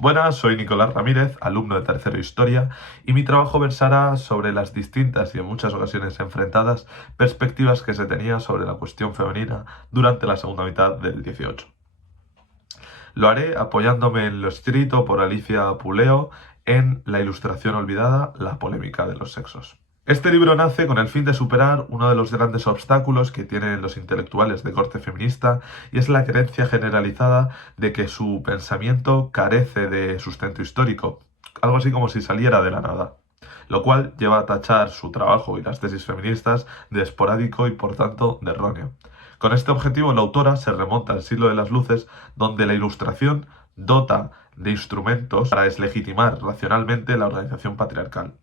Buenas, soy Nicolás Ramírez, alumno de tercero Historia, y mi trabajo versará sobre las distintas y en muchas ocasiones enfrentadas perspectivas que se tenía sobre la cuestión femenina durante la segunda mitad del XVIII. Lo haré apoyándome en lo escrito por Alicia Puleo en La Ilustración Olvidada, la polémica de los sexos. Este libro nace con el fin de superar uno de los grandes obstáculos que tienen los intelectuales de corte feminista, y es la creencia generalizada de que su pensamiento carece de sustento histórico, algo así como si saliera de la nada, lo cual lleva a tachar su trabajo y las tesis feministas de esporádico y por tanto de erróneo. Con este objetivo, la autora se remonta al siglo de las luces, donde la Ilustración dota de instrumentos para deslegitimar racionalmente la organización patriarcal.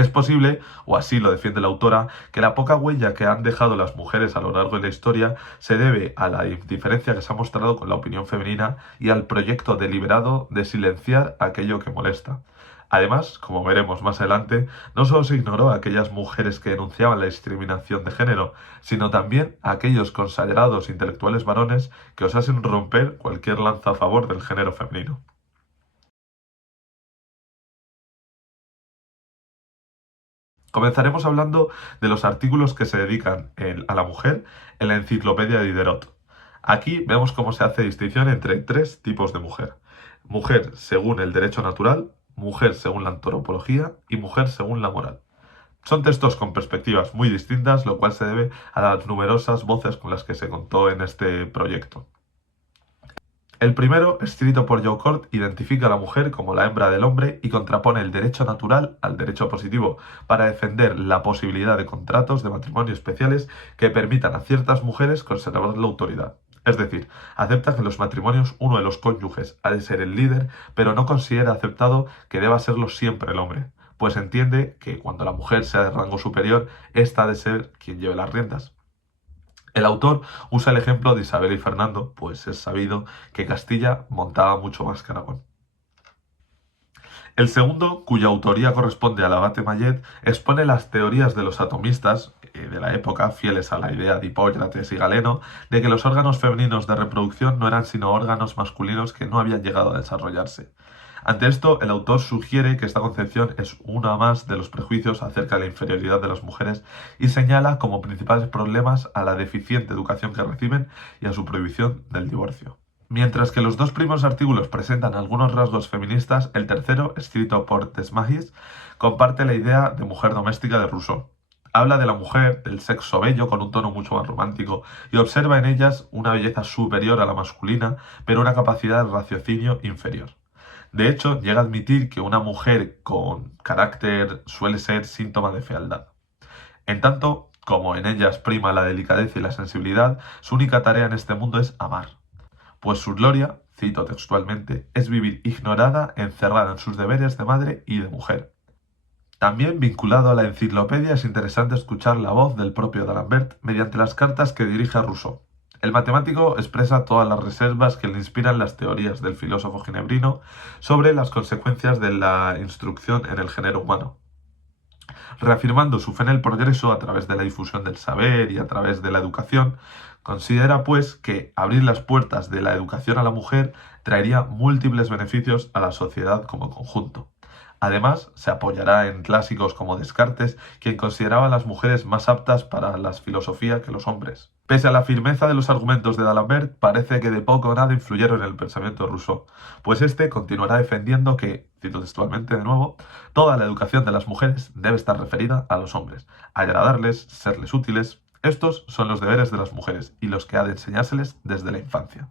Es posible, o así lo defiende la autora, que la poca huella que han dejado las mujeres a lo largo de la historia se debe a la indiferencia que se ha mostrado con la opinión femenina y al proyecto deliberado de silenciar aquello que molesta. Además, como veremos más adelante, no solo se ignoró a aquellas mujeres que denunciaban la discriminación de género, sino también a aquellos consagrados intelectuales varones que osasen romper cualquier lanza a favor del género femenino. Comenzaremos hablando de los artículos que se dedican a la mujer en la Enciclopedia de Diderot. Aquí vemos cómo se hace distinción entre tres tipos de mujer. Mujer según el derecho natural, mujer según la antropología y mujer según la moral. Son textos con perspectivas muy distintas, lo cual se debe a las numerosas voces con las que se contó en este proyecto. El primero, escrito por Joe Cort, identifica a la mujer como la hembra del hombre y contrapone el derecho natural al derecho positivo para defender la posibilidad de contratos de matrimonio especiales que permitan a ciertas mujeres conservar la autoridad. Es decir, acepta que en los matrimonios uno de los cónyuges ha de ser el líder, pero no considera aceptado que deba serlo siempre el hombre, pues entiende que cuando la mujer sea de rango superior, ésta ha de ser quien lleve las riendas. El autor usa el ejemplo de Isabel y Fernando, pues es sabido que Castilla montaba mucho más que Aragón. El segundo, cuya autoría corresponde al abate Mallet, expone las teorías de los atomistas de la época, fieles a la idea de Hipócrates y Galeno, de que los órganos femeninos de reproducción no eran sino órganos masculinos que no habían llegado a desarrollarse. Ante esto, el autor sugiere que esta concepción es una más de los prejuicios acerca de la inferioridad de las mujeres y señala como principales problemas a la deficiente educación que reciben y a su prohibición del divorcio. Mientras que los dos primeros artículos presentan algunos rasgos feministas, el tercero, escrito por Desmahis, comparte la idea de mujer doméstica de Rousseau. Habla de la mujer, del sexo bello, con un tono mucho más romántico, y observa en ellas una belleza superior a la masculina, pero una capacidad de raciocinio inferior. De hecho, llega a admitir que una mujer con carácter suele ser síntoma de fealdad. En tanto, como en ellas prima la delicadeza y la sensibilidad, su única tarea en este mundo es amar. Pues su gloria, cito textualmente, es vivir ignorada, encerrada en sus deberes de madre y de mujer. También vinculado a la enciclopedia es interesante escuchar la voz del propio D'Alembert mediante las cartas que dirige a Rousseau. El matemático expresa todas las reservas que le inspiran las teorías del filósofo ginebrino sobre las consecuencias de la instrucción en el género humano. Reafirmando su fe en el progreso a través de la difusión del saber y a través de la educación, considera pues que abrir las puertas de la educación a la mujer traería múltiples beneficios a la sociedad como conjunto. Además, se apoyará en clásicos como Descartes, quien consideraba a las mujeres más aptas para la filosofía que los hombres. Pese a la firmeza de los argumentos de D'Alembert, parece que de poco o nada influyeron en el pensamiento de Rousseau, pues este continuará defendiendo que, cito textualmente de nuevo, toda la educación de las mujeres debe estar referida a los hombres, agradarles, serles útiles. Estos son los deberes de las mujeres y los que ha de enseñárseles desde la infancia.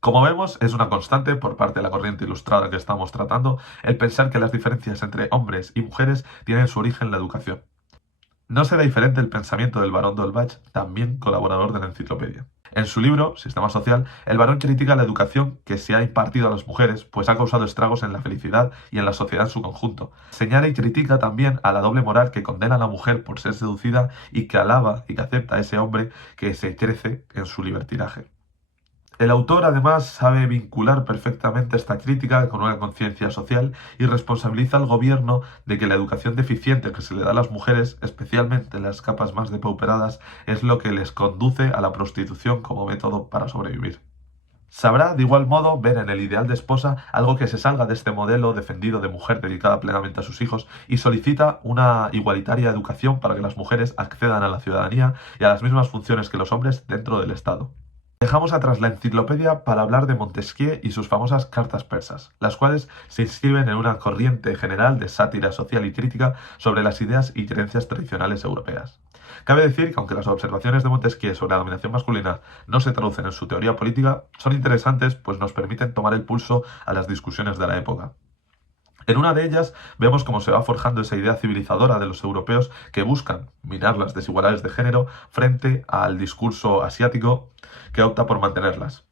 Como vemos, es una constante por parte de la corriente ilustrada que estamos tratando el pensar que las diferencias entre hombres y mujeres tienen su origen en la educación. No será diferente el pensamiento del barón d'Holbach, también colaborador de la enciclopedia. En su libro, Sistema Social, el barón critica la educación que se ha impartido a las mujeres, pues ha causado estragos en la felicidad y en la sociedad en su conjunto. Señala y critica también a la doble moral que condena a la mujer por ser seducida y que alaba y que acepta a ese hombre que se crece en su libertinaje. El autor además sabe vincular perfectamente esta crítica con una conciencia social y responsabiliza al gobierno de que la educación deficiente que se le da a las mujeres, especialmente en las capas más depauperadas, es lo que les conduce a la prostitución como método para sobrevivir. Sabrá, de igual modo, ver en el ideal de esposa algo que se salga de este modelo defendido de mujer dedicada plenamente a sus hijos y solicita una igualitaria educación para que las mujeres accedan a la ciudadanía y a las mismas funciones que los hombres dentro del Estado. Dejamos atrás la enciclopedia para hablar de Montesquieu y sus famosas cartas persas, las cuales se inscriben en una corriente general de sátira social y crítica sobre las ideas y creencias tradicionales europeas. Cabe decir que aunque las observaciones de Montesquieu sobre la dominación masculina no se traducen en su teoría política, son interesantes pues nos permiten tomar el pulso a las discusiones de la época. En una de ellas vemos cómo se va forjando esa idea civilizadora de los europeos que buscan minar las desigualdades de género frente al discurso asiático que opta por mantenerlas.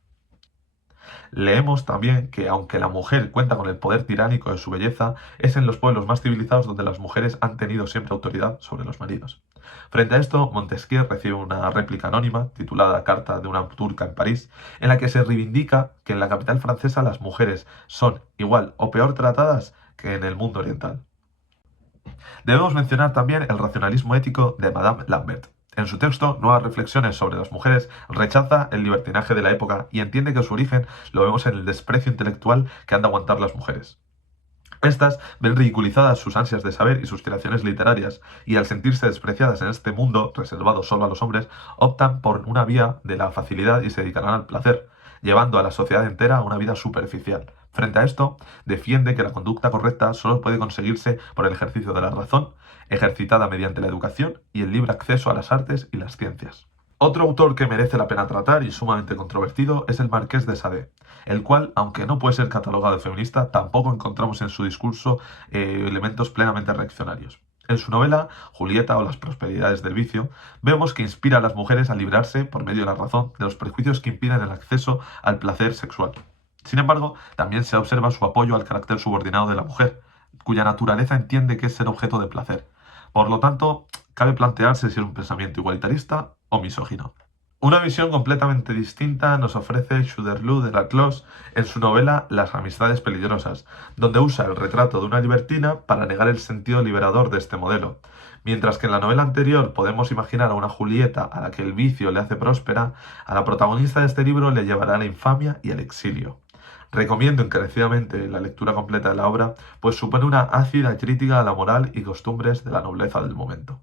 Leemos también que aunque la mujer cuenta con el poder tiránico de su belleza, es en los pueblos más civilizados donde las mujeres han tenido siempre autoridad sobre los maridos. Frente a esto, Montesquieu recibe una réplica anónima, titulada Carta de una turca en París, en la que se reivindica que en la capital francesa las mujeres son igual o peor tratadas que en el mundo oriental. Debemos mencionar también el racionalismo ético de Madame Lambert. En su texto, Nuevas reflexiones sobre las mujeres, rechaza el libertinaje de la época y entiende que su origen lo vemos en el desprecio intelectual que han de aguantar las mujeres. Estas ven ridiculizadas sus ansias de saber y sus creaciones literarias, y al sentirse despreciadas en este mundo, reservado solo a los hombres, optan por una vía de la facilidad y se dedicarán al placer, llevando a la sociedad entera a una vida superficial. Frente a esto, defiende que la conducta correcta solo puede conseguirse por el ejercicio de la razón, ejercitada mediante la educación y el libre acceso a las artes y las ciencias. Otro autor que merece la pena tratar y sumamente controvertido es el Marqués de Sade, el cual, aunque no puede ser catalogado de feminista, tampoco encontramos en su discurso elementos plenamente reaccionarios. En su novela, Julieta o las prosperidades del vicio, vemos que inspira a las mujeres a librarse, por medio de la razón, de los prejuicios que impiden el acceso al placer sexual. Sin embargo, también se observa su apoyo al carácter subordinado de la mujer, cuya naturaleza entiende que es ser objeto de placer. Por lo tanto, cabe plantearse si es un pensamiento igualitarista o misógino. Una visión completamente distinta nos ofrece Choderlos de Laclos en su novela Las amistades peligrosas, donde usa el retrato de una libertina para negar el sentido liberador de este modelo. Mientras que en la novela anterior podemos imaginar a una Julieta a la que el vicio le hace próspera, a la protagonista de este libro le llevará a la infamia y al exilio. Recomiendo encarecidamente la lectura completa de la obra, pues supone una ácida crítica a la moral y costumbres de la nobleza del momento.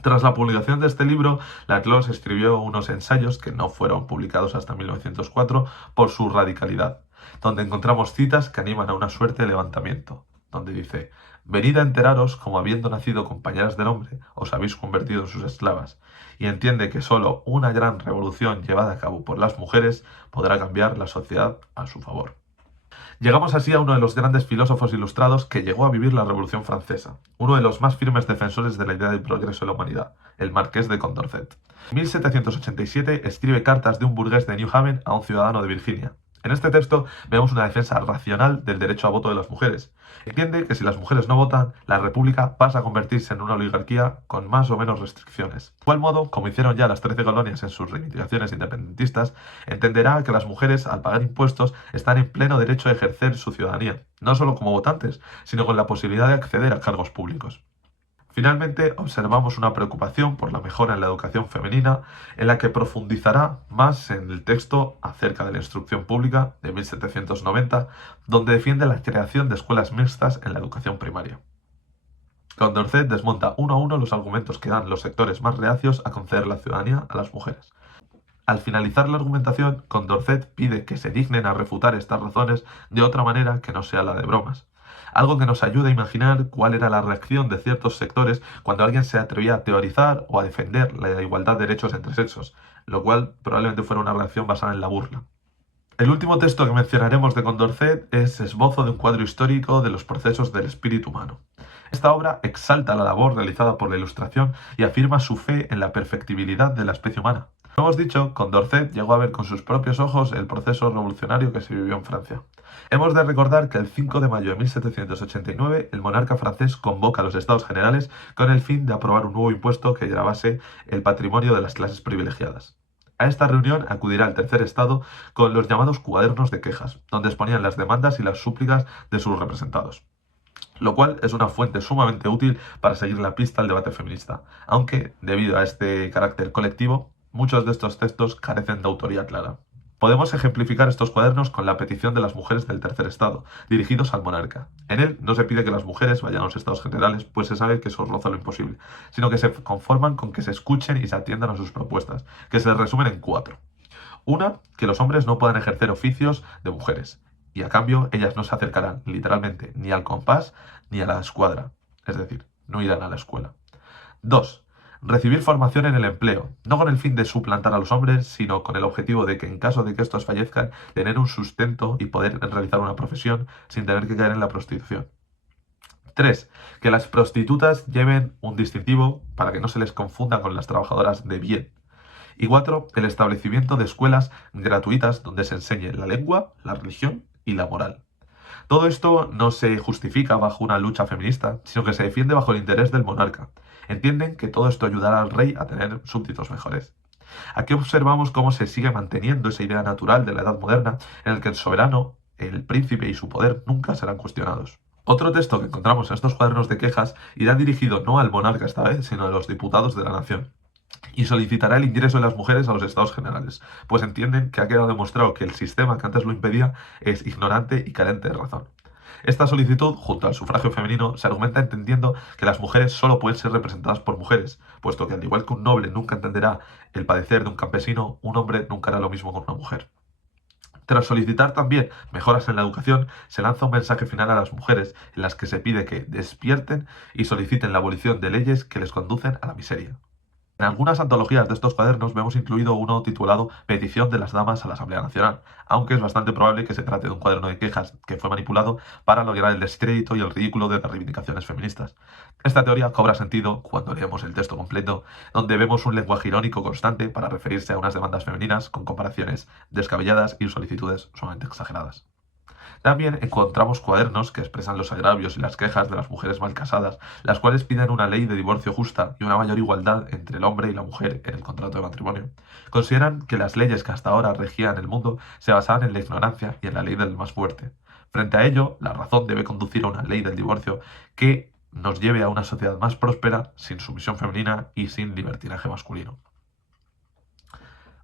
Tras la publicación de este libro, Laclos escribió unos ensayos que no fueron publicados hasta 1904 por su radicalidad, donde encontramos citas que animan a una suerte de levantamiento, donde dice: «Venid a enteraros como habiendo nacido compañeras del hombre, os habéis convertido en sus esclavas, y entiende que solo una gran revolución llevada a cabo por las mujeres podrá cambiar la sociedad a su favor». Llegamos así a uno de los grandes filósofos ilustrados que llegó a vivir la Revolución Francesa, uno de los más firmes defensores de la idea del progreso de la humanidad, el Marqués de Condorcet. En 1787 escribe Cartas de un burgués de New Haven a un ciudadano de Virginia. En este texto vemos una defensa racional del derecho a voto de las mujeres. Entiende que si las mujeres no votan, la república pasa a convertirse en una oligarquía con más o menos restricciones. De igual modo, como hicieron ya las 13 colonias en sus reivindicaciones independentistas, entenderá que las mujeres, al pagar impuestos, están en pleno derecho a ejercer su ciudadanía, no solo como votantes, sino con la posibilidad de acceder a cargos públicos. Finalmente, observamos una preocupación por la mejora en la educación femenina, en la que profundizará más en el texto acerca de la instrucción pública de 1790, donde defiende la creación de escuelas mixtas en la educación primaria. Condorcet desmonta uno a uno los argumentos que dan los sectores más reacios a conceder la ciudadanía a las mujeres. Al finalizar la argumentación, Condorcet pide que se dignen a refutar estas razones de otra manera que no sea la de bromas. Algo que nos ayuda a imaginar cuál era la reacción de ciertos sectores cuando alguien se atrevía a teorizar o a defender la igualdad de derechos entre sexos, lo cual probablemente fuera una reacción basada en la burla. El último texto que mencionaremos de Condorcet es Esbozo de un cuadro histórico de los procesos del espíritu humano. Esta obra exalta la labor realizada por la Ilustración y afirma su fe en la perfectibilidad de la especie humana. Como hemos dicho, Condorcet llegó a ver con sus propios ojos el proceso revolucionario que se vivió en Francia. Hemos de recordar que el 5 de mayo de 1789 el monarca francés convoca a los Estados Generales con el fin de aprobar un nuevo impuesto que gravase el patrimonio de las clases privilegiadas. A esta reunión acudirá el tercer estado con los llamados cuadernos de quejas, donde exponían las demandas y las súplicas de sus representados, lo cual es una fuente sumamente útil para seguir la pista al debate feminista, aunque, debido a este carácter colectivo, muchos de estos textos carecen de autoría clara. Podemos ejemplificar estos cuadernos con la petición de las mujeres del tercer estado, dirigidos al monarca. En él no se pide que las mujeres vayan a los estados generales, pues se sabe que eso roza lo imposible, sino que se conforman con que se escuchen y se atiendan a sus propuestas, que se resumen en 4. Una, que los hombres no puedan ejercer oficios de mujeres, y a cambio ellas no se acercarán literalmente ni al compás ni a la escuadra, es decir, no irán a la escuela. 2. Recibir formación en el empleo, no con el fin de suplantar a los hombres, sino con el objetivo de que en caso de que estos fallezcan, tener un sustento y poder realizar una profesión sin tener que caer en la prostitución. 3. Que las prostitutas lleven un distintivo para que no se les confunda con las trabajadoras de bien. Y 4. El establecimiento de escuelas gratuitas donde se enseñe la lengua, la religión y la moral. Todo esto no se justifica bajo una lucha feminista, sino que se defiende bajo el interés del monarca. Entienden que todo esto ayudará al rey a tener súbditos mejores. Aquí observamos cómo se sigue manteniendo esa idea natural de la edad moderna en el que el soberano, el príncipe y su poder nunca serán cuestionados. Otro texto que encontramos en estos cuadernos de quejas irá dirigido no al monarca esta vez, sino a los diputados de la nación, y solicitará el ingreso de las mujeres a los estados generales, pues entienden que ha quedado demostrado que el sistema que antes lo impedía es ignorante y carente de razón. Esta solicitud, junto al sufragio femenino, se argumenta entendiendo que las mujeres solo pueden ser representadas por mujeres, puesto que al igual que un noble nunca entenderá el padecer de un campesino, un hombre nunca hará lo mismo con una mujer. Tras solicitar también mejoras en la educación, se lanza un mensaje final a las mujeres en las que se pide que despierten y soliciten la abolición de leyes que les conducen a la miseria. En algunas antologías de estos cuadernos vemos incluido uno titulado Petición de las Damas a la Asamblea Nacional, aunque es bastante probable que se trate de un cuaderno de quejas que fue manipulado para lograr el descrédito y el ridículo de las reivindicaciones feministas. Esta teoría cobra sentido cuando leemos el texto completo, donde vemos un lenguaje irónico constante para referirse a unas demandas femeninas con comparaciones descabelladas y solicitudes sumamente exageradas. También encontramos cuadernos que expresan los agravios y las quejas de las mujeres mal casadas, las cuales piden una ley de divorcio justa y una mayor igualdad entre el hombre y la mujer en el contrato de matrimonio. Consideran que las leyes que hasta ahora regían el mundo se basaban en la ignorancia y en la ley del más fuerte. Frente a ello, la razón debe conducir a una ley del divorcio que nos lleve a una sociedad más próspera, sin sumisión femenina y sin libertinaje masculino.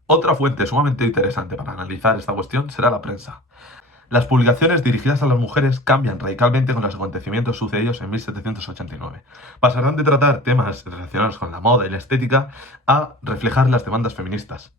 Otra fuente sumamente interesante para analizar esta cuestión será la prensa. Las publicaciones dirigidas a las mujeres cambian radicalmente con los acontecimientos sucedidos en 1789. Pasarán de tratar temas relacionados con la moda y la estética a reflejar las demandas feministas.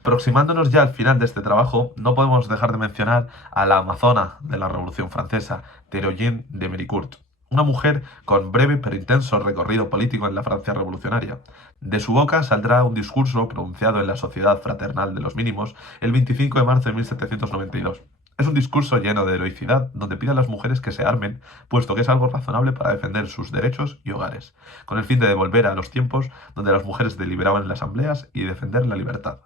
Aproximándonos ya al final de este trabajo, no podemos dejar de mencionar a la amazona de la Revolución Francesa, Thérèse de Méricourt, una mujer con breve pero intenso recorrido político en la Francia revolucionaria. De su boca saldrá un discurso pronunciado en la Sociedad Fraternal de los Mínimos el 25 de marzo de 1792. Es un discurso lleno de heroicidad, donde pide a las mujeres que se armen, puesto que es algo razonable para defender sus derechos y hogares, con el fin de devolver a los tiempos donde las mujeres deliberaban en las asambleas y defender la libertad.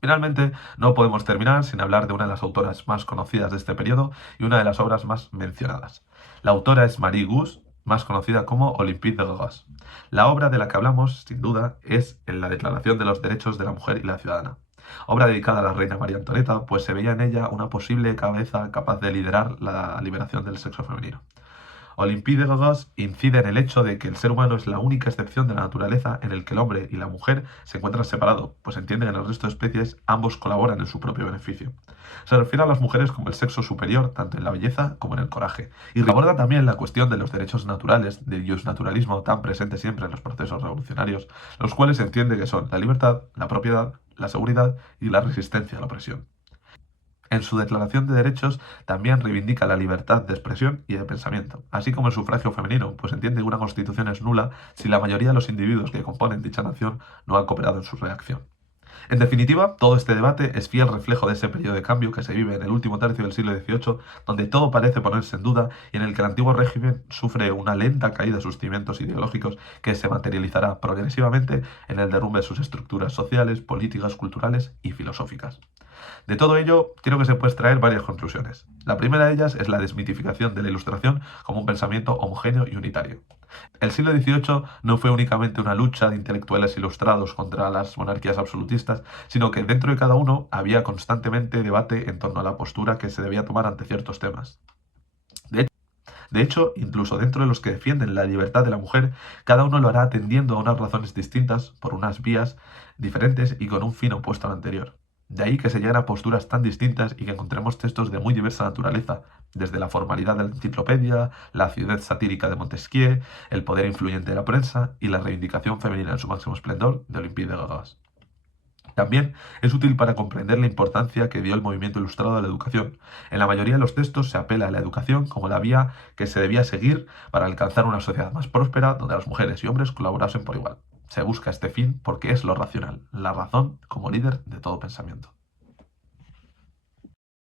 Finalmente, no podemos terminar sin hablar de una de las autoras más conocidas de este periodo y una de las obras más mencionadas. La autora es Marie Gousse, más conocida como Olympe de Gouges. La obra de la que hablamos, sin duda, es en la Declaración de los Derechos de la Mujer y la Ciudadana, obra dedicada a la reina María Antonieta, pues se veía en ella una posible cabeza capaz de liderar la liberación del sexo femenino. Olympe de Gouges incide en el hecho de que el ser humano es la única excepción de la naturaleza en el que el hombre y la mujer se encuentran separados, pues entiende que en el resto de especies ambos colaboran en su propio beneficio. Se refiere a las mujeres como el sexo superior, tanto en la belleza como en el coraje, y aborda también la cuestión de los derechos naturales, del justnaturalismo tan presente siempre en los procesos revolucionarios, los cuales entiende que son la libertad, la propiedad, la seguridad y la resistencia a la opresión. En su Declaración de Derechos también reivindica la libertad de expresión y de pensamiento, así como el sufragio femenino, pues entiende que una constitución es nula si la mayoría de los individuos que componen dicha nación no han cooperado en su redacción. En definitiva, todo este debate es fiel reflejo de ese periodo de cambio que se vive en el último tercio del siglo XVIII, donde todo parece ponerse en duda y en el que el antiguo régimen sufre una lenta caída de sus cimientos ideológicos que se materializará progresivamente en el derrumbe de sus estructuras sociales, políticas, culturales y filosóficas. De todo ello, creo que se puede extraer varias conclusiones. La primera de ellas es la desmitificación de la Ilustración como un pensamiento homogéneo y unitario. El siglo XVIII no fue únicamente una lucha de intelectuales ilustrados contra las monarquías absolutistas, sino que dentro de cada uno había constantemente debate en torno a la postura que se debía tomar ante ciertos temas. De hecho, incluso dentro de los que defienden la libertad de la mujer, cada uno lo hará atendiendo a unas razones distintas, por unas vías diferentes y con un fin opuesto al anterior. De ahí que se lleguen a posturas tan distintas y que encontremos textos de muy diversa naturaleza, desde la formalidad de la enciclopedia, la acidez satírica de Montesquieu, el poder influyente de la prensa y la reivindicación femenina en su máximo esplendor de Olympe de Gauguin. También es útil para comprender la importancia que dio el movimiento ilustrado a la educación. En la mayoría de los textos se apela a la educación como la vía que se debía seguir para alcanzar una sociedad más próspera donde las mujeres y hombres colaborasen por igual. Se busca este fin porque es lo racional, la razón como líder de todo pensamiento.